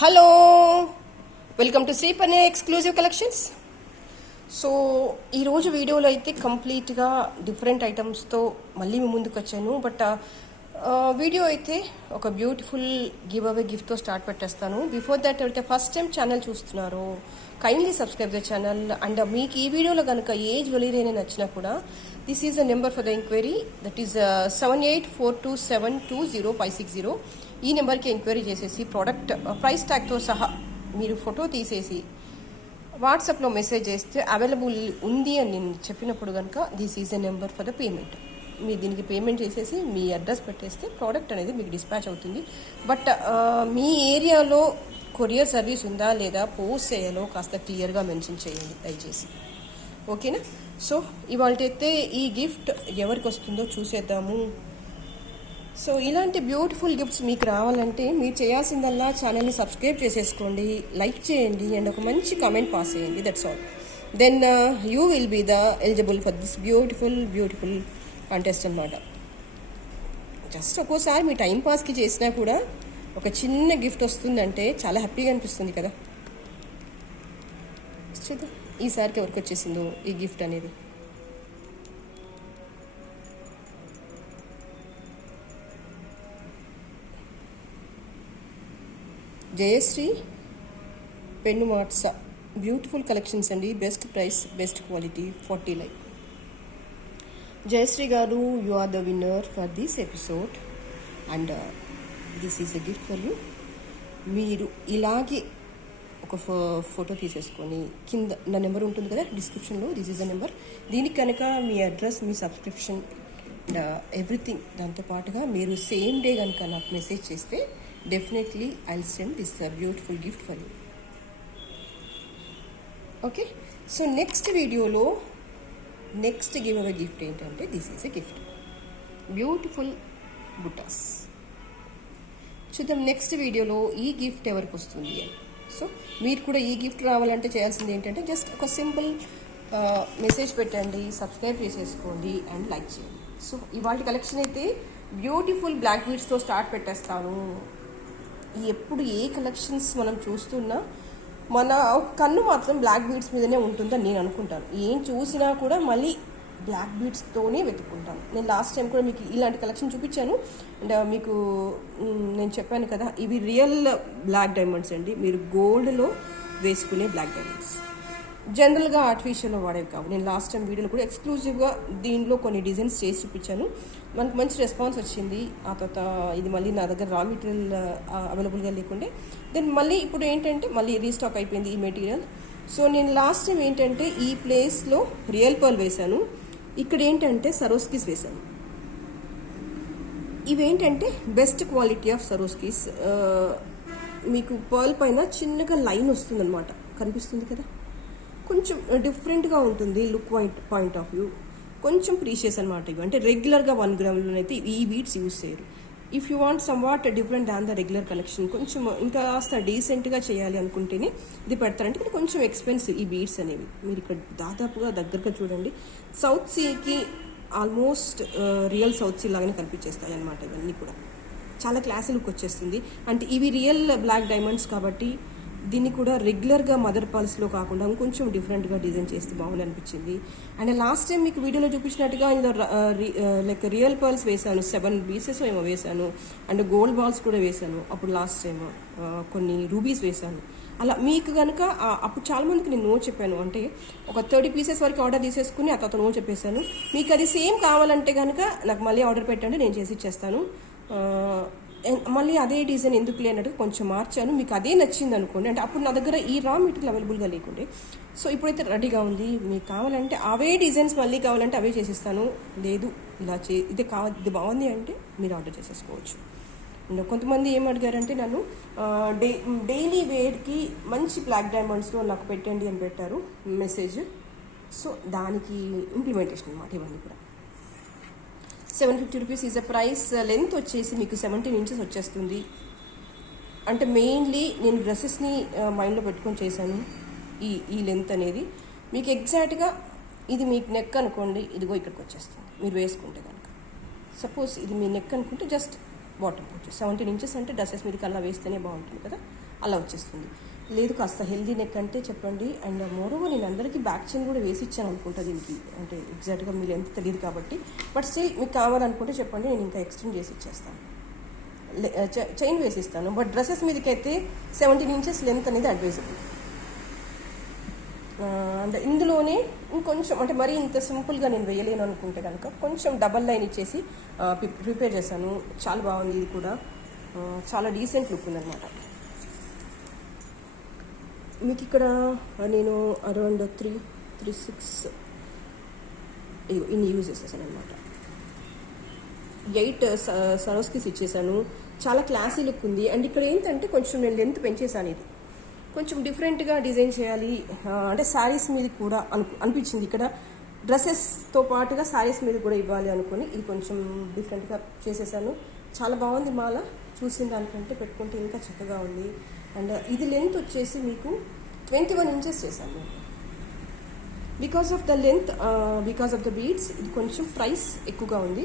Hello, welcome to Sriparna exclusive collections. So ఈరోజు వీడియోలో అయితే కంప్లీట్గా డిఫరెంట్ ఐటమ్స్తో మళ్ళీ మీ ముందుకు వచ్చాను. బట్ వీడియో అయితే ఒక బ్యూటిఫుల్ గివ్ అవే గిఫ్ట్తో స్టార్ట్ పెట్టేస్తాను. బిఫోర్ దట్ ఎవరైతే ఫస్ట్ టైం ఛానల్ చూస్తున్నారో kindly subscribe the channel. And మీకు ఈ వీడియోలో కనుక ఏ జ్యువెలరీ అనేది నచ్చినా కూడా this is the number for the enquiry, that is 7842720560. ఈ నెంబర్కి ఎంక్వైరీ చేసేసి ప్రోడక్ట్ ప్రైస్ ట్యాగ్తో సహా మీరు ఫోటో తీసేసి వాట్సాప్లో మెసేజ్ చేస్తే అవైలబుల్ ఉంది అని నేను చెప్పినప్పుడు కనుక this is a number for the payment. మీరు దీనికి పేమెంట్ చేసేసి మీ అడ్రస్ పెట్టేస్తే ప్రోడక్ట్ అనేది మీకు డిస్పాచ్ అవుతుంది. బట్ మీ ఏరియాలో కొరియర్ సర్వీస్ ఉందా లేదా పోస్ట్ చేయాలో కాస్త క్లియర్గా మెన్షన్ చేయండి దయచేసి, ఓకేనా? సో ఇవాళ అయితే ఈ గిఫ్ట్ ఎవరికి వస్తుందో చూసేద్దాము. సో ఇలాంటి బ్యూటిఫుల్ గిఫ్ట్స్ మీకు రావాలంటే మీరు చేయాల్సిందల్లా ఛానల్ని సబ్స్క్రైబ్ చేసేసుకోండి, లైక్ చేయండి అండ్ ఒక మంచి కామెంట్ పాస్ చేయండి. That's all. Then you will be the eligible for this beautiful contest అనమాట. జస్ట్ ఒక్కోసారి మీ టైం పాస్కి చేసినా కూడా ఒక చిన్న గిఫ్ట్ వస్తుందంటే చాలా హ్యాపీగా అనిపిస్తుంది కదా. చూద్దాం ఈసారికి ఎవరికి వచ్చేసిందో ఈ గిఫ్ట్ అనేది. Jayasri pen marts, beautiful collections అండి, best price best quality 40 like. Jayasri గారు, you are the winner for this episode and this is a gift for you. మీరు ఇలాగే ఒక ఫోటో తీసేసుకొని కింద నా నెంబర్ ఉంటుంది కదా డిస్క్రిప్షన్లో, దిస్ ఈజ్ అ నెంబర్. దీనికి కనుక మీ అడ్రస్, మీ సబ్స్క్రిప్షన్ ఎవ్రీథింగ్ దాంతోపాటుగా మీరు సేమ్ డే కనుక నాకు మెసేజ్ చేస్తే definitely I'll send this beautiful gift for you. Okay, so next వీడియోలో నెక్స్ట్ గివ్ అవే గిఫ్ట్ ఏంటంటే this is a gift beautiful బుటాస్. చూద్దాం నెక్స్ట్ వీడియోలో ఈ గిఫ్ట్ ఎవరికి వస్తుంది అని. సో మీరు కూడా ఈ గిఫ్ట్ రావాలంటే చేయాల్సింది ఏంటంటే జస్ట్ ఒక సింపుల్ మెసేజ్ పెట్టండి, సబ్స్క్రైబ్ చేసేసుకోండి అండ్ లైక్ చేయండి. సో ఇవాళ కలెక్షన్ అయితే బ్యూటిఫుల్ బ్లాక్ బీడ్స్తో స్టార్ట్ పెట్టేస్తాను. ఎప్పుడు ఏ కలెక్షన్స్ మనం చూస్తున్నా మన కన్ను మాత్రం బ్లాక్ బీడ్స్ మీదనే ఉంటుందని నేను అనుకుంటాను. ఏం చూసినా కూడా మళ్ళీ బ్లాక్ బీడ్స్తోనే వెతుక్కుంటాను. నేను లాస్ట్ టైం కూడా మీకు ఇలాంటి కలెక్షన్ చూపించాను అండ్ మీకు నేను చెప్పాను కదా ఇవి రియల్ బ్లాక్ డైమండ్స్ అండి. మీరు గోల్డ్లో వేసుకునే బ్లాక్ డైమండ్స్, జనరల్గా ఆర్టిఫిషియల్లో వాడేవి కావు. నేను లాస్ట్ టైం వీడియోలో కూడా ఎక్స్క్లూజివ్గా దీనిలో కొన్ని డిజైన్స్ చేసి చూపించాను, మనకు మంచి రెస్పాన్స్ వచ్చింది. ఆ తర్వాత ఇది మళ్ళీ నా దగ్గర రా మెటీరియల్ అవైలబుల్గా లేకుండే, దెన్ మళ్ళీ ఇప్పుడు ఏంటంటే మళ్ళీ రీస్టాక్ అయిపోయింది ఈ మెటీరియల్. సో నేను లాస్ట్ టైం ఏంటంటే ఈ ప్లేస్లో రియల్ పర్ల్ వేశాను, ఇక్కడ ఏంటంటే సరోస్కీస్ వేశాను. ఇవేంటంటే బెస్ట్ క్వాలిటీ ఆఫ్ సరోస్కీస్. మీకు పర్ల్ పైన చిన్నగా లైన్ వస్తుందన్నమాట, కనిపిస్తుంది కదా, కొంచెం డిఫరెంట్గా ఉంటుంది లుక్ పాయింట్ ఆఫ్ వ్యూ. కొంచెం ప్రీషియస్ అనమాట ఇవి. అంటే రెగ్యులర్గా 1 గ్రామ్లోనైతే ఈ బీడ్స్ యూజ్ చేయరు. If you want some what different than the regular collection, కొంచెం ఇంకా కాస్త డీసెంట్గా చేయాలి అనుకుంటేనే ఇది పెడతారంటే ఇక్కడ కొంచెం ఎక్స్పెన్సివ్ ఈ బీడ్స్ అనేవి. మీరు ఇక్కడ దాదాపుగా దగ్గరగా చూడండి, సౌత్ సీకి ఆల్మోస్ట్ రియల్ సౌత్ సీ లాగానే కనిపించేస్తాయి అనమాట. ఇవన్నీ కూడా చాలా క్లాసీ లుక్ వచ్చేస్తుంది. అంటే ఇవి రియల్ బ్లాక్ డైమండ్స్ కాబట్టి దీన్ని కూడా రెగ్యులర్గా మదర్ పల్స్లో కాకుండా ఇంకొంచెం డిఫరెంట్గా డిజైన్ చేస్తే బాగుంది అనిపించింది. అండ్ లాస్ట్ టైం మీకు వీడియోలో చూపించినట్టుగా లైక్ రియల్ పర్ల్స్ వేశాను, 7 పీసెస్ ఏమో వేశాను అండ్ గోల్డ్ బాల్స్ కూడా వేశాను. అప్పుడు లాస్ట్ టైం కొన్ని రూబీస్ వేశాను. అలా మీకు కనుక అప్పుడు చాలామందికి నేను నో చెప్పాను, అంటే ఒక 30 పీసెస్ వరకు ఆర్డర్ తీసేసుకుని ఆ తర్వాత నో చెప్పేశాను. మీకు అది సేమ్ కావాలంటే కనుక నాకు మళ్ళీ ఆర్డర్ పెట్టండి, నేను చేసి ఇచ్చేస్తాను. మళ్ళీ అదే డిజైన్ ఎందుకు లేనట్టు కొంచెం మార్చాను, మీకు అదే నచ్చింది అనుకోండి. అంటే అప్పుడు నా దగ్గర ఈ రా మెటీరియల్ అవైలబుల్గా లేకుండే, సో ఇప్పుడైతే రెడీగా ఉంది. మీకు కావాలంటే అవే డిజైన్స్ మళ్ళీ కావాలంటే అవే చేసిస్తాను, లేదు ఇలా ఇది బాగుంది అంటే మీరు ఆర్డర్ చేసేసుకోవచ్చు. అండ్ కొంతమంది ఏం అడిగారంటే నన్ను డైలీ వేర్కి మంచి బ్లాక్ డైమండ్స్లో నాకు పెట్టండి అని పెట్టారు మెసేజ్. సో దానికి ఇంప్లిమెంటేషన్ అనమాట ఇవన్నీ కూడా. 750 rupees is a price. Length వచ్చేసి మీకు 17 ఇంచెస్ వచ్చేస్తుంది. అంటే మెయిన్లీ నేను డ్రెస్సెస్ని మైండ్లో పెట్టుకొని చేశాను ఈ లెంత్ అనేది. మీకు ఎగ్జాక్ట్గా ఇది మీకు నెక్ అనుకోండి, ఇదిగో ఇక్కడికి వచ్చేస్తుంది మీరు వేసుకుంటే కనుక. సపోజ్ ఇది మీ నెక్ అనుకుంటే జస్ట్ బాటమ్ వచ్చి 17 ఇంచెస్ అంటే డ్రెస్సెస్ మీదకి అలా వేస్తేనే బాగుంటుంది కదా. అలా వచ్చేస్తుంది. లేదు కాస్త హెల్దీ నెక్ అంటే చెప్పండి. అండ్ మోరోవర్ నేను అందరికీ బ్యాక్ చైన్ కూడా వేసి ఇచ్చాను అనుకుంటా దీనికి, అంటే ఎగ్జాక్ట్గా మీరు ఎంత తెలియదు కాబట్టి. బట్ స్టిల్ మీకు కావాలనుకుంటే చెప్పండి, నేను ఇంకా ఎక్స్టెండ్ చేసి ఇచ్చేస్తాను, చైన్ వేసిస్తాను. బట్ డ్రెస్సెస్ మీదకి అయితే 17 ఇంచెస్ లెంత్ అనేది అడ్వైజబుల్. అండ్ ఇందులోనే ఇంకొంచెం అంటే మరీ ఇంత సింపుల్గా నేను వేయలేను అనుకుంటే కనుక కొంచెం డబల్ లైన్ ఇచ్చేసి ప్రిపేర్ చేశాను. చాలా బాగుంది, ఇది కూడా చాలా డీసెంట్ లుక్ ఉందన్నమాట. మీకు ఇక్కడ నేను అరౌండ్ 3-6 ఇన్ని యూజ్ చేసేసాను అనమాట. 8 సరోస్కిస్ ఇచ్చేసాను. చాలా క్లాసీ లుక్ ఉంది. అండ్ ఇక్కడ ఏంటంటే కొంచెం నేను లెంత్ పెంచేసాను, ఇది కొంచెం డిఫరెంట్గా డిజైన్ చేయాలి అంటే శారీస్ మీద కూడా అనిపించింది. ఇక్కడ డ్రెస్సెస్తో పాటుగా శారీస్ మీద కూడా ఇవ్వాలి అనుకుని ఇది కొంచెం డిఫరెంట్గా చేసేసాను. చాలా బాగుంది మాల, చూసిన దానికంటే పెట్టుకుంటే ఇంకా చక్కగా ఉంది. అండ్ ఇది లెంత్ వచ్చేసి మీకు 21 ఇంచెస్ చేశాను. Because of the length, because of the beads ఇది కొంచెం ప్రైస్ ఎక్కువగా ఉంది.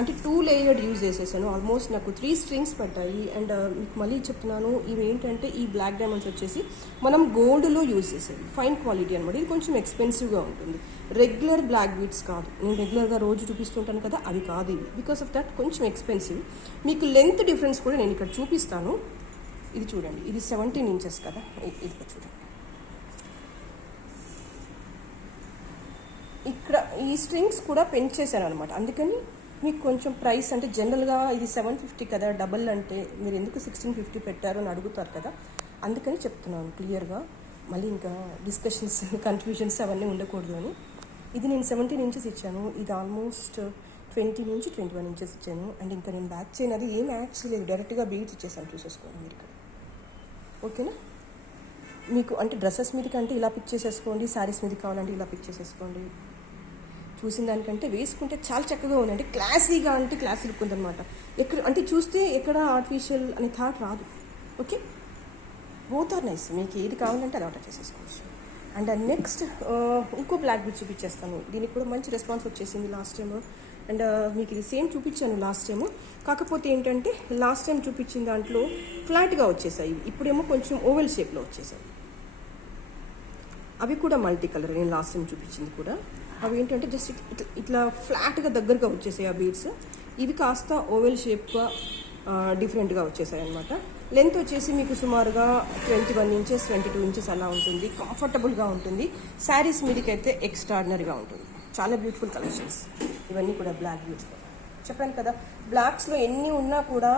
అంటే 2 లేయర్డ్ యూజ్ చేసేసాను. ఆల్మోస్ట్ నాకు 3 స్ట్రింగ్స్ పడ్డాయి. అండ్ మీకు మళ్ళీ చెప్తున్నాను, ఇవి ఏంటంటే ఈ బ్లాక్ డైమండ్స్ వచ్చేసి మనం గోల్డ్లో యూజ్ చేసేది, ఫైన్ క్వాలిటీ అనమాట. ఇది కొంచెం ఎక్స్పెన్సివ్గా ఉంటుంది. రెగ్యులర్ బ్లాక్ బీడ్స్ కాదు, నేను రెగ్యులర్గా రోజు చూపిస్తుంటాను కదా, అవి కాదు ఇవి. బికాస్ ఆఫ్ దట్ కొంచెం ఎక్స్పెన్సివ్. మీకు లెంత్ డిఫరెన్స్ కూడా నేను ఇక్కడ చూపిస్తాను. ఇది చూడండి, ఇది 17 ఇంచెస్ కదా, ఇది చూడండి. ఇక్కడ ఈ స్ట్రింగ్స్ కూడా పెంచేసాను అనమాట. అందుకని మీకు కొంచెం ప్రైస్ అంటే జనరల్గా ఇది 750 కదా, డబల్ అంటే మీరు ఎందుకు 1650 పెట్టారు అని అడుగుతారు కదా, అందుకని చెప్తున్నాను క్లియర్గా. మళ్ళీ ఇంకా డిస్కషన్స్ కన్ఫ్యూజన్స్ అవన్నీ ఉండకూడదు అని. ఇది నేను 17 ఇంచెస్ ఇచ్చాను. ఇది ఆల్మోస్ట్ 20 నుంచి 21 ఇంచెస్ ఇచ్చాను. అండ్ ఇంకా నేను బ్యాక్ చైన్ అది ఏం యాడ్ చేయలేదు, డైరెక్ట్గా బీడ్స్ ఇచ్చేసాను, చూసేసుకోండి మీరు ఇక్కడ. ఓకేనా? మీకు అంటే డ్రెస్సెస్ మీదకి అంటే ఇలా పిక్ చేసేసుకోండి, శారీస్ మీదకి కావాలంటే ఇలా పిక్ చేసేసుకోండి. చూసిన దానికంటే వేసుకుంటే చాలా చక్కగా ఉంది. అంటే క్లాసీగా అంటే క్లాసీ లుక్ ఉందన్నమాట. ఎక్కడ అంటే చూస్తే ఎక్కడ ఆర్టిఫిషియల్ అనే థాట్ రాదు. Okay, both are nice. మీకు ఏది కావాలంటే అది ఆర్డర్ చేసేసుకోవచ్చు. అండ్ నెక్స్ట్ ఇంకో బ్లాక్ బీడ్ చూపించేస్తాను. దీనికి కూడా మంచి రెస్పాన్స్ వచ్చేసింది లాస్ట్ టైం. అండ్ మీకు ఇది సేమ్ చూపించాను లాస్ట్ టైము. కాకపోతే ఏంటంటే లాస్ట్ టైం చూపించిన దాంట్లో ఫ్లాట్గా వచ్చేసాయి, ఇప్పుడేమో కొంచెం ఓవెల్ షేప్లో వచ్చేసాయి. అవి కూడా మల్టీ కలర్, నేను లాస్ట్ టైం చూపించింది కూడా. అవి ఏంటంటే జస్ట్ ఇట్లా ఫ్లాట్గా దగ్గరగా వచ్చేసాయి ఆ బీడ్స్. ఇవి కాస్త ఓవెల్ షేప్గా డిఫరెంట్గా వచ్చేసాయి అనమాట. లెంత్ వచ్చేసి మీకు సుమారుగా 21 ఇంచెస్ 22 ఇంచెస్ అలా ఉంటుంది. కంఫర్టబుల్గా ఉంటుంది. శారీస్ మీదకైతే ఎక్స్ట్రాడినరీగా ఉంటుంది. చాలా బ్యూటిఫుల్ కలెక్షన్స్ ఇవన్నీ కూడా బ్లాక్ బీడ్స్. చెప్పాను కదా, బ్లాక్స్లో ఎన్ని ఉన్నా కూడా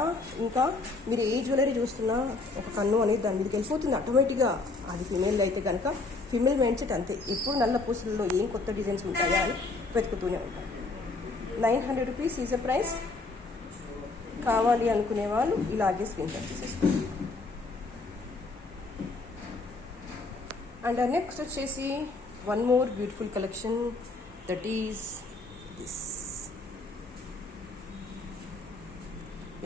ఇంకా మీరు ఏ జ్యువెలరీ చూస్తున్నా ఒక కన్ను అనేది దాని మీదకి వెళ్ళిపోతుంది ఆటోమేటిక్గా. అది ఫీమేల్ అయితే కనుక ఫీమేల్ మైండ్ సెట్ అంతే, ఎప్పుడు నల్ల పూసలలో ఏం కొత్త డిజైన్స్ ఉంటాయా అని వెతుకుతూనే ఉంటారు. 900 రూపీస్ ఈజ్ అ ప్రైస్. కావాలి అనుకునే వాళ్ళు ఇలాగే స్క్రీన్ షాట్ చేసేస్తారు. అండ్ నెక్స్ట్ వచ్చేసి one more beautiful collection, that is this.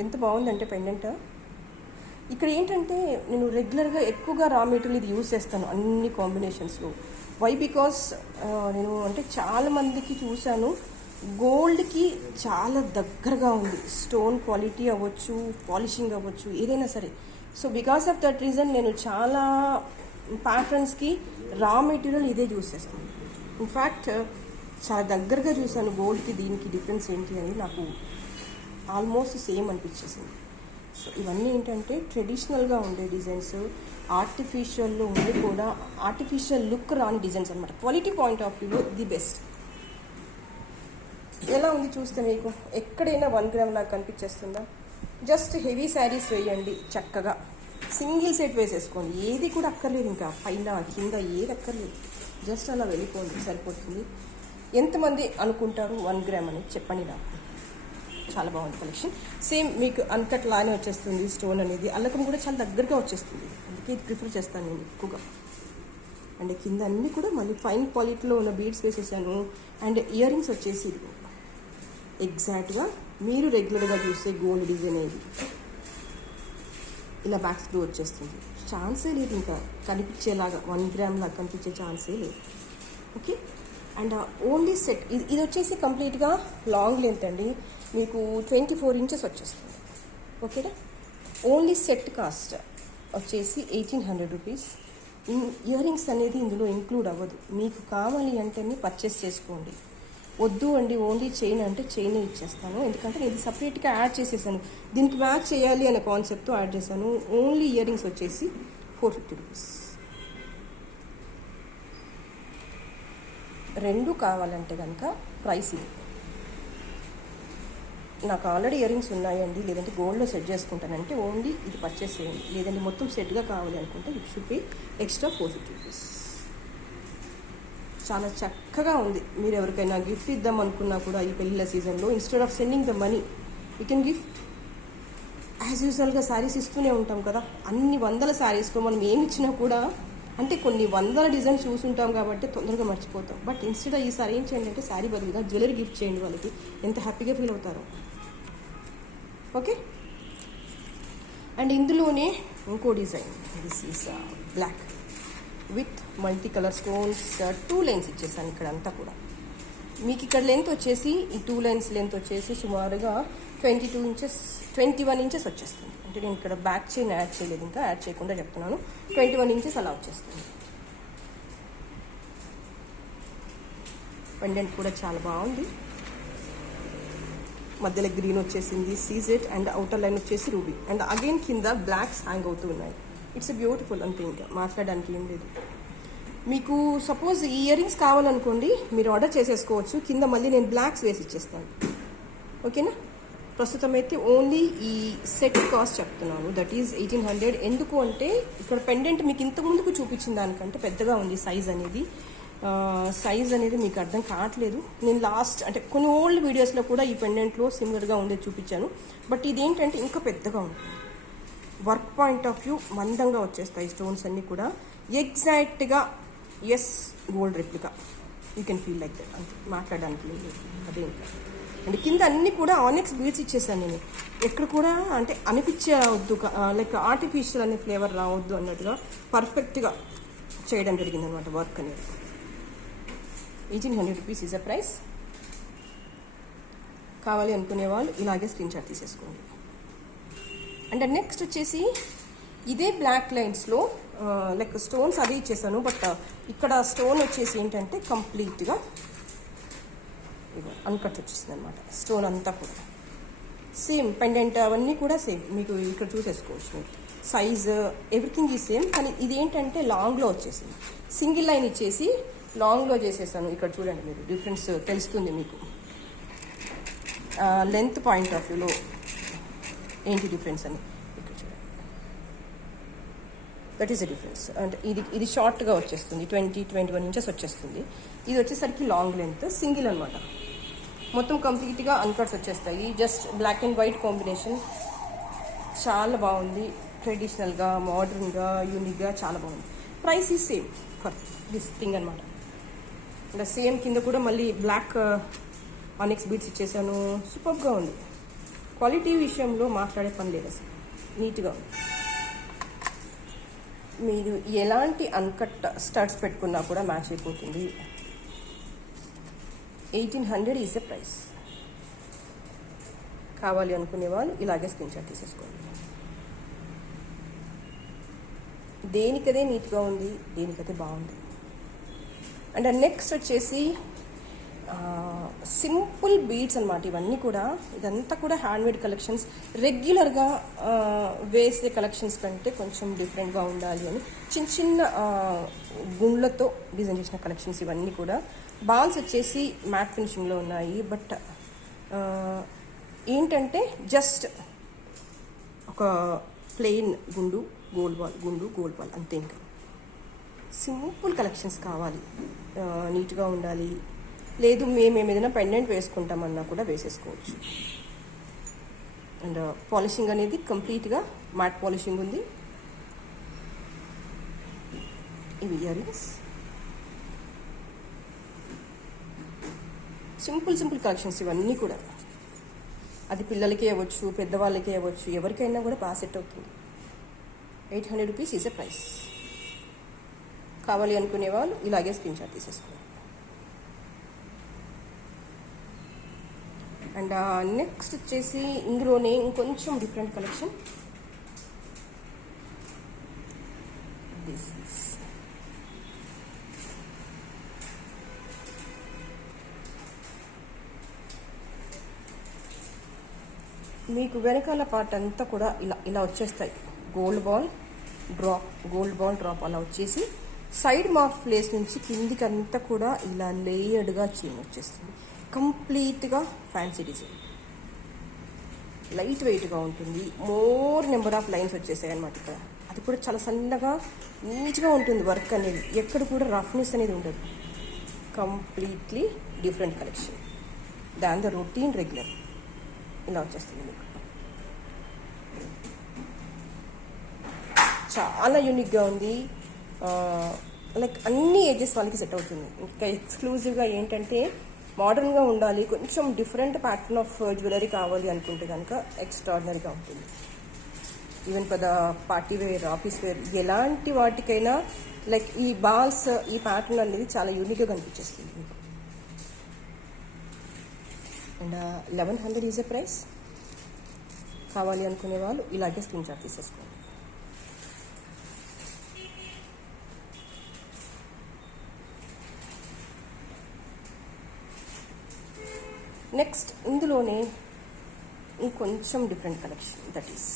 ఎంత బాగుందంటే పెండెంట్. ఇక్కడ ఏంటంటే నేను రెగ్యులర్గా ఎక్కువగా రా మెటీరియల్ ఇది యూజ్ చేస్తాను అన్ని కాంబినేషన్స్లో. వై? బికాస్ నేను అంటే చాలామందికి చూశాను గోల్డ్కి చాలా దగ్గరగా ఉంది, స్టోన్ క్వాలిటీ అవ్వచ్చు, పాలిషింగ్ అవ్వచ్చు, ఏదైనా సరే. So because of that reason నేను చాలా ప్యాటర్న్స్కి రా మెటీరియల్ ఇదే యూజ్ చేస్తాను. ఇన్ఫ్యాక్ట్ చాలా దగ్గరగా చూశాను గోల్డ్కి దీనికి డిఫరెన్స్ ఏంటి అని, నాకు ఆల్మోస్ట్ సేమ్ అనిపించేసింది. సో ఇవన్నీ ఏంటంటే ట్రెడిషనల్గా ఉండే డిజైన్స్, ఆర్టిఫిషియల్లో ఉండి కూడా ఆర్టిఫిషియల్ లుక్ రాని డిజైన్స్ అనమాట. క్వాలిటీ పాయింట్ ఆఫ్ వ్యూలో ది బెస్ట్. ఎలా ఉంది చూస్తే మీకు ఎక్కడైనా 1 గ్రామ్ లాగా కనిపించేస్తుందా? జస్ట్ హెవీ శారీస్ వేయండి చక్కగా, సింగిల్ సెట్ వేసేసుకోండి, ఏది కూడా అక్కర్లేదు, ఇంకా పైన కింద ఏది అక్కర్లేదు, జస్ట్ అలా వెళ్ళిపోండి సరిపోతుంది. ఎంతమంది అనుకుంటారు 1 గ్రామ్ అని చెప్పండి నాకు. చాలా బాగుంది కలెక్షన్. సేమ్ మీకు అన్కట్ లానే వచ్చేస్తుంది, స్టోన్ అనేది అల్లకం కూడా చాలా దగ్గరగా వచ్చేస్తుంది, అందుకే ఇది ప్రిఫర్ చేస్తాను నేను ఎక్కువగా. అండ్ కింద అన్నీ కూడా మళ్ళీ ఫైన్ క్వాలిటీలో ఉన్న బీడ్స్ వేసేసాను. అండ్ ఇయర్ రింగ్స్ వచ్చేసి ఇది ఎగ్జాక్ట్గా మీరు రెగ్యులర్గా చూసే గోల్డ్ డిజైన్ ఏది ఇలా బ్యాక్ స్క్రూ వచ్చేస్తుంది. ఛాన్సే లేదు ఇంకా కనిపించేలాగా, 1 గ్రామ్ లాగా కనిపించే ఛాన్సే లేదు. ఓకే, అండ్ ఓన్లీ సెట్ ఇది వచ్చేసి కంప్లీట్గా లాంగ్ లెంత్ అండి, మీకు 24 ఇంచెస్ వచ్చేస్తుంది. ఓకేనా? ఓన్లీ సెట్ కాస్ట్ వచ్చేసి 1800 రూపీస్. ఇయర్ రింగ్స్ అనేది ఇందులో ఇంక్లూడ్ అవ్వదు. మీకు కావాలి అంటేనే పర్చేస్ చేసుకోండి. వద్దు అండి ఓన్లీ చైన్ అంటే చైన్ ఇచ్చేస్తాను, ఎందుకంటే నేను ఇది సపరేట్గా యాడ్ చేసేసాను. దీనికి మ్యాచ్ చేయాలి అనే కాన్సెప్ట్తో యాడ్ చేశాను. ఓన్లీ ఇయర్ రింగ్స్ వచ్చేసి 450 రూపీస్. రెండు కావాలంటే కనుక ప్రైస్ ఇది. నాకు ఆల్రెడీ ఇయర్ రింగ్స్ ఉన్నాయండి, లేదంటే గోల్డ్లో సెట్ చేసుకుంటానంటే ఓన్లీ ఇది పర్చేస్ చేయండి. లేదంటే మొత్తం సెట్గా కావాలి అనుకుంటే it should be extra 450 rupees. చాలా చక్కగా ఉంది. మీరు ఎవరికైనా గిఫ్ట్ ఇద్దాం అనుకున్నా కూడా ఈ పెళ్ళిళ్ళ సీజన్లో instead of sending the money you can gift. As యూజువల్గా శారీస్ ఇస్తూనే ఉంటాం కదా, అన్ని వందల శారీస్లో మనం ఏమి ఇచ్చినా కూడా అంటే కొన్ని వందల డిజైన్స్ చూసుంటాం కాబట్టి తొందరగా మర్చిపోతాం. బట్ ఇన్స్టెడ్ ఈసారి ఏం చేయండి అంటే శారీ బదులుగా జ్యువెలరీ గిఫ్ట్ చేయండి. వాళ్ళకి ఎంత హ్యాపీగా ఫీల్ అవుతారో. ఓకే, అండ్ ఇందులోనే ఇంకో design, this is black with multi colour stones. 2 lines ఇచ్చేసాను ఇక్కడ అంతా కూడా. మీకు ఇక్కడ లెంత్ వచ్చేసి ఈ 2 లైన్స్ లెంత్ వచ్చేసి సుమారుగా 21 ఇంచెస్ వచ్చేస్తుంది. అంటే నేను ఇక్కడ బ్యాక్ చైన్ యాడ్ చేయలేదు, ఇంకా యాడ్ చేయకుండా చెప్తున్నాను. 21 ఇంచెస్ అలా వచ్చేస్తుంది. పెండెంట్ కూడా చాలా బాగుంది. మధ్యలో గ్రీన్ వచ్చేసింది సీజెట్, అండ్ అవుటర్ లైన్ వచ్చేసి రూబీ, అండ్ అగైన్ కింద బ్లాక్స్ హ్యాంగ్ అవుతూ ఉన్నాయి. ఇట్స్ బ్యూటిఫుల్ అంతే, ఇంకా మాట్లాడడానికి ఏం లేదు. మీకు సపోజ్ ఈ ఇయర్ రింగ్స్ కావాలనుకోండి, మీరు ఆర్డర్ చేసేసుకోవచ్చు. కింద మళ్ళీ నేను బ్లాక్స్ వేసి ఇచ్చేస్తాను. ఓకేనా, ప్రస్తుతం అయితే ఓన్లీ ఈ సెట్ కాస్ట్ చెప్తున్నాను, దట్ ఈజ్ 1800. ఎందుకు అంటే ఇక్కడ పెండెంట్ మీకు ఇంతకు ముందుకు చూపించిన దానికంటే పెద్దగా ఉంది సైజ్ అనేది. మీకు అర్థం కావట్లేదు. నేను లాస్ట్ అంటే కొన్ని ఓల్డ్ వీడియోస్లో కూడా ఈ పెండెంట్లో సిమిలర్గా ఉండేది చూపించాను. బట్ ఇదేంటంటే ఇంకా పెద్దగా ఉంటుంది. వర్క్ పాయింట్ ఆఫ్ వ్యూ మందంగా వచ్చేస్తాయి స్టోన్స్ అన్నీ కూడా. ఎగ్జాక్ట్గా as gold replica, you can feel like that. అంతే, మాట్లాడడానికి లేదు అదే. ఇంకా అండ్ కింద అన్నీ కూడా ఆనిక్స్ బీడ్స్ ఇచ్చేసాను నేను. ఎక్కడ కూడా అంటే అనిపించవద్దు, లైక్ ఆర్టిఫిషియల్ అనే ఫ్లేవర్ రావద్దు అన్నట్టుగా పర్ఫెక్ట్గా చేయడం జరిగింది అనమాట వర్క్ అనేది. 1800 రూపీస్ ఈజ్ అ ప్రైస్. కావాలి అనుకునే వాళ్ళు ఇలాగే స్క్రీన్ షాట్ తీసేసుకోండి. అండ్ నెక్స్ట్ వచ్చేసి ఇదే బ్లాక్ లైన్స్లో లైక్ స్టోన్స్ అదే ఇచ్చేసాను. బట్ ఇక్కడ స్టోన్ వచ్చేసి ఏంటంటే కంప్లీట్గా అన్కట్ వచ్చేసింది అనమాట. స్టోన్ అంతా కూడా సేమ్, పెండెంట్ అవన్నీ కూడా సేమ్. మీకు ఇక్కడ చూసేసుకోవచ్చు. మీరు సైజ్ ఎవ్రీథింగ్ ఈ సేమ్. కానీ ఇదేంటంటే లాంగ్లో వచ్చేసింది. సింగిల్ లైన్ ఇచ్చేసి లాంగ్లో చేసేసాను. ఇక్కడ చూడండి, మీరు డిఫరెన్స్ తెలుస్తుంది మీకు. లెంత్ పాయింట్ ఆఫ్ వ్యూలో ఏంటి డిఫరెన్స్ అని ఇక్కడ చూడండి. That is the difference. అంటే ఇది షార్ట్గా వచ్చేస్తుంది, 21 ఇంచెస్ వచ్చేస్తుంది. ఇది వచ్చేసరికి లాంగ్ లెంత్ సింగిల్ అనమాట. మొత్తం కంప్లీట్గా అన్కట్స్ వచ్చేస్తాయి. Just black and white combination చాలా బాగుంది. ట్రెడిషనల్గా, మోడర్న్గా, యూనిక్గా చాలా బాగుంది. ప్రైస్ ఈ సేమ్ ఫర్ దిస్ థింగ్ అనమాట. ఇంకా సేమ్ కింద కూడా మళ్ళీ బ్లాక్ ఆనిక్స్ బీడ్స్ ఇచ్చేసాను. సూపర్గా ఉంది. క్వాలిటీ విషయంలో మాట్లాడే పని లేదు అసలు, నీట్గా ఉంది. మీరు ఎలాంటి అన్కట్ స్టడ్స్ పెట్టుకున్నా కూడా మ్యాచ్ అయిపోతుంది. 1800 ఈజ్ ఎ ప్రైస్. కావాలి అనుకునే వాళ్ళు ఇలాగే స్క్రీన్ షాట్ తీసేసుకోండి. దేనికదే నీట్గా ఉంది, దేనికదే బాగుంది. అండ్ నెక్స్ట్ వచ్చేసి సింపుల్ బీడ్స్ అనమాట. ఇవన్నీ కూడా, ఇదంతా కూడా హ్యాండ్మేడ్ కలెక్షన్స్. రెగ్యులర్గా వేసే కలెక్షన్స్ కంటే కొంచెం డిఫరెంట్గా ఉండాలి అని చిన్న చిన్న గుండ్లతో డిజైన్ చేసిన కలెక్షన్స్ ఇవన్నీ కూడా. బాల్స్ వచ్చేసి మ్యాట్ ఫినిషింగ్లో ఉన్నాయి. బట్ ఏంటంటే జస్ట్ ఒక ప్లెయిన్ గుండు గోల్డ్ బాల్ అంతే. ఇంకా సింపుల్ కలెక్షన్స్ కావాలి, నీట్గా ఉండాలి. లేదు మేము ఏదైనా పెండెంట్ వేసుకుంటామన్నా కూడా వేసేసుకోవచ్చు. అండ్ పాలిషింగ్ అనేది కంప్లీట్గా మ్యాట్ పాలిషింగ్ ఉంది. ఇవి ఇయర్ రింగ్స్ సింపుల్ కలెక్షన్స్ ఇవన్నీ కూడా. అది పిల్లలకి అవ్వచ్చు, పెద్దవాళ్ళకి అవ్వచ్చు, ఎవరికైనా కూడా బాగా సెట్ అవుతుంది. 800 రూపీస్ ఈజ్ ఎ ప్రైస్. కావాలి అనుకునే వాళ్ళు ఇలాగే స్క్రీన్ షాట్ తీసేసుకోండి. అండ్ నెక్స్ట్ వచ్చేసి ఇందులోనే ఇంకొంచెం డిఫరెంట్ కలెక్షన్. దిస్ ఈస్ మీకు వెనకాల పార్ట్ అంతా కూడా ఇలా ఇలా వచ్చేస్తాయి. గోల్డ్ బాల్ డ్రాప్ అలా వచ్చేసి సైడ్ మాఫ్ ప్లేస్ నుంచి కిందికి అంతా కూడా ఇలా లేయర్డ్గా చైన్ వచ్చేస్తుంది. కంప్లీట్గా ఫ్యాన్సీ డిజైన్, లైట్ వెయిట్గా ఉంటుంది. మోర్ నెంబర్ ఆఫ్ లైన్స్ వచ్చేసాయి అనమాట ఇక్కడ. అది కూడా చాలా సన్నగా నీట్గా ఉంటుంది వర్క్ అనేది, ఎక్కడ కూడా రఫ్నెస్ అనేది ఉండదు. Completely different collection than the routine regular. ఇలా వచ్చేస్తుంది మీకు. చాలా యూనిక్గా ఉంది. లైక్ అన్ని ఏజెస్ వాళ్ళకి సెట్ అవుతుంది. ఇంకా ఎక్స్క్లూజివ్గా ఏంటంటే మోడర్న్గా ఉండాలి, కొంచెం డిఫరెంట్ ప్యాటర్న్ ఆఫ్ జ్యువెలరీ కావాలి అనుకుంటే కనుక ఎక్స్ట్రాడినరీగా ఉంటుంది. ఈవెన్ పెద్ద పార్టీ వేర్, ఆఫీస్ వేర్, ఎలాంటి వాటికైనా లైక్ ఈ బాల్స్, ఈ ప్యాటర్న్ అనేది చాలా యూనిక్గా కనిపించేస్తుంది మీకు. And 1100 is a price. కావాలి అనుకునే వాళ్ళు ఇలాగే స్క్రీన్ షాట్ తీసేసుకోండి. నెక్స్ట్ ఇందులోనే ఇంకొంచెం different collection, that is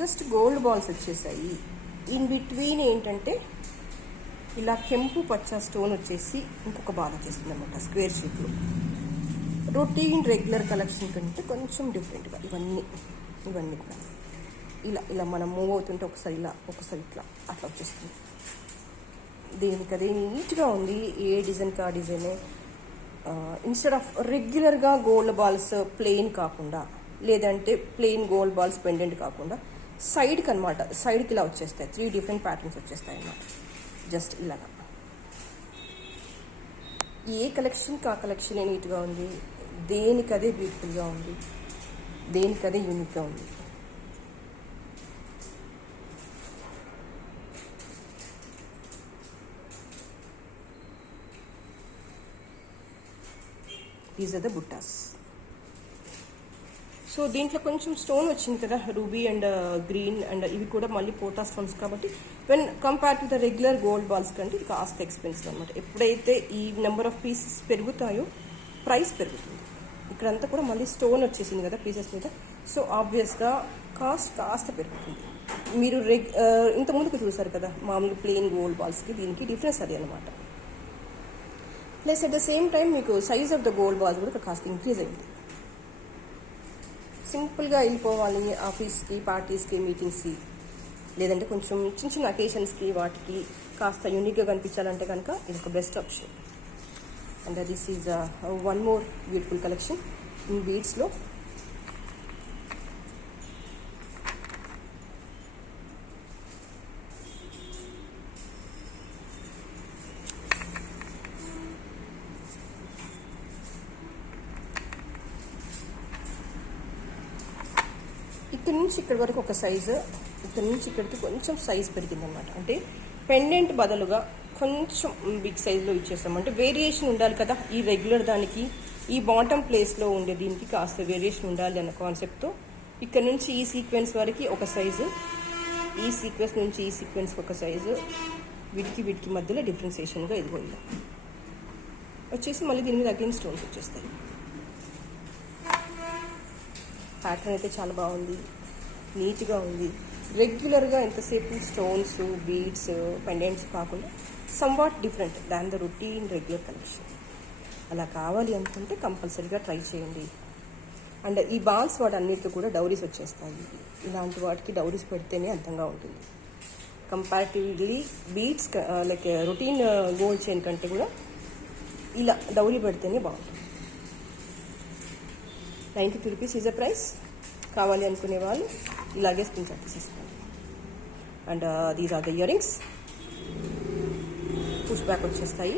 just gold balls వచ్చేసాయి. ఇన్ బిట్వీన్ ఏంటంటే ఇలా కెంపు పచ్చ స్టోన్ వచ్చేసి ఇంకొక బాల్ వచ్చేస్తుంది అనమాట స్క్వేర్ షేప్లో. రొటీన్ రెగ్యులర్ కలెక్షన్ కంటే కొంచెం డిఫరెంట్గా ఇవన్నీ కూడా ఇలా ఇలా మనం మూవ్ అవుతుంటే ఒకసారి ఇలా ఒకసారి ఇట్లా అట్లా వచ్చేస్తుంది. దేనికి అదే నీట్గా ఉంది. ఏ డిజైన్కి ఆ డిజైనే. ఇన్స్టెడ్ ఆఫ్ రెగ్యులర్గా గోల్డ్ బాల్స్ ప్లెయిన్ కాకుండా, లేదంటే ప్లెయిన్ గోల్డ్ బాల్స్ పెండెంట్ కాకుండా సైడ్కి అనమాట, సైడ్కి ఇలా వచ్చేస్తాయి. 3 డిఫరెంట్ ప్యాటర్న్స్ వచ్చేస్తాయి అన్నమాట. జస్ట్ ఇలాగా ఏ కలెక్షన్కి ఆ కలెక్షన్ నీట్గా ఉంది. దేనికదే బ్యూటిఫుల్గా ఉంది, దేనికదే యూనిక్గా ఉంది. దీస్ ఆర్ ద బుట్టాస్. సో దీంట్లో కొంచెం స్టోన్ వచ్చింది కదా, రూబీ అండ్ గ్రీన్, అండ్ ఇవి కూడా మళ్ళీ పోటా స్టోన్స్ కాబట్టి when compare to the regular gold balls కంటే ఇది కాస్ట్ ఎక్స్పెన్సివ్ అనమాట. ఎప్పుడైతే ఈ నెంబర్ ఆఫ్ పీసెస్ పెరుగుతాయో ప్రైస్ పెరుగుతుంది. ఇక్కడంతా కూడా మళ్ళీ స్టోన్ వచ్చేసింది కదా పీసెస్ మీద, సో ఆబ్వియస్గా కాస్ట్ కాస్త పెరుగుతుంది. మీరు ఇంతకుముందుకు చూసారు కదా మామూలు ప్లెయిన్ గోల్డ్ బాల్స్కి దీనికి డిఫరెన్స్ అది అనమాట. Plus at the same time మీకు size of the gold balls కూడా కాస్త ఇంక్రీజ్ అయింది. సింపుల్గా వెళ్ళిపోవాలి ఆఫీస్కి, పార్టీస్కి, మీటింగ్స్కి, లేదంటే కొంచెం చిన్న చిన్న అకేషన్స్కి, వాటికి కాస్త యూనిక్గా కనిపించాలంటే కనుక ఇది ఒక best option. And this is one more beautiful collection in బీడ్స్లో. ఇక్కడ నుంచి ఇక్కడ వరకు ఒక సైజు, ఇక్కడ నుంచి ఇక్కడికి కొంచెం సైజ్ పెరిగిందనమాట. అంటే పెండెంట్ బదులుగా కొంచెం బిగ్ సైజులో ఇచ్చేస్తాం. అంటే వేరియేషన్ ఉండాలి కదా, ఈ రెగ్యులర్ దానికి ఈ బాటమ్ ప్లేస్లో ఉండే దీనికి కాస్త వేరియేషన్ ఉండాలి అన్న కాన్సెప్ట్తో ఇక్కడ నుంచి ఈ సీక్వెన్స్ వరకు ఒక సైజు, ఈ సీక్వెన్స్ నుంచి ఈ సీక్వెన్స్కి ఒక సైజు, వీటికి మధ్యలో డిఫరెన్సియేషన్గా ఇదిగో ఇలా వచ్చేసి మళ్ళీ దీని మీద అగైన్ స్టోన్స్ వచ్చేస్తాయి. ప్యాటర్న్ అయితే చాలా బాగుంది, నీట్గా ఉంది. రెగ్యులర్గా ఎంతసేపు స్టోన్స్, బీడ్స్, పెండెంట్స్ కాకుండా somewhat different than the routine regular collection. అలా కావాలి అనుకుంటే కంపల్సరీగా ట్రై చేయండి. అండ్ ఈ బాల్స్ వాటి అన్నిటితో కూడా డౌరీస్ వచ్చేస్తాయి. ఇలాంటి వాటికి డౌరీస్ పెడితేనే అందంగా ఉంటుంది. Comparatively beads like routine gold chain కంటే కూడా ఇలా డౌరీ పెడితేనే బాగుంటుంది. 92 రూపీస్ ఈజ్ అ ప్రైస్. కావాలి అనుకునే వాళ్ళు ఇలాగే స్క్రీన్ షాట్ తీసేసుకోండి. And these are the ear rings, push back వచ్చేస్తాయి.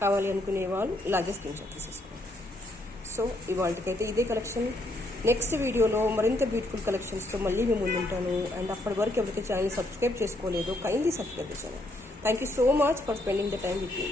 కావాలి అనుకునే వాళ్ళు ఇలాగే స్క్రీన్ షాట్ తీసేసుకోండి. సో ఇవాళకైతే ఇదే కలెక్షన్. నెక్స్ట్ వీడియోలో మరింత బ్యూటిఫుల్ కలెక్షన్స్తో మళ్ళీ మేము ముందుంటాను. అండ్ అప్పటి వరకు ఎవరైతే ఛానల్ని సబ్స్క్రైబ్ చేసుకోలేదో కైండ్లీ సబ్స్క్రైబ్ చేశాను. Thank you so much for spending the time with me.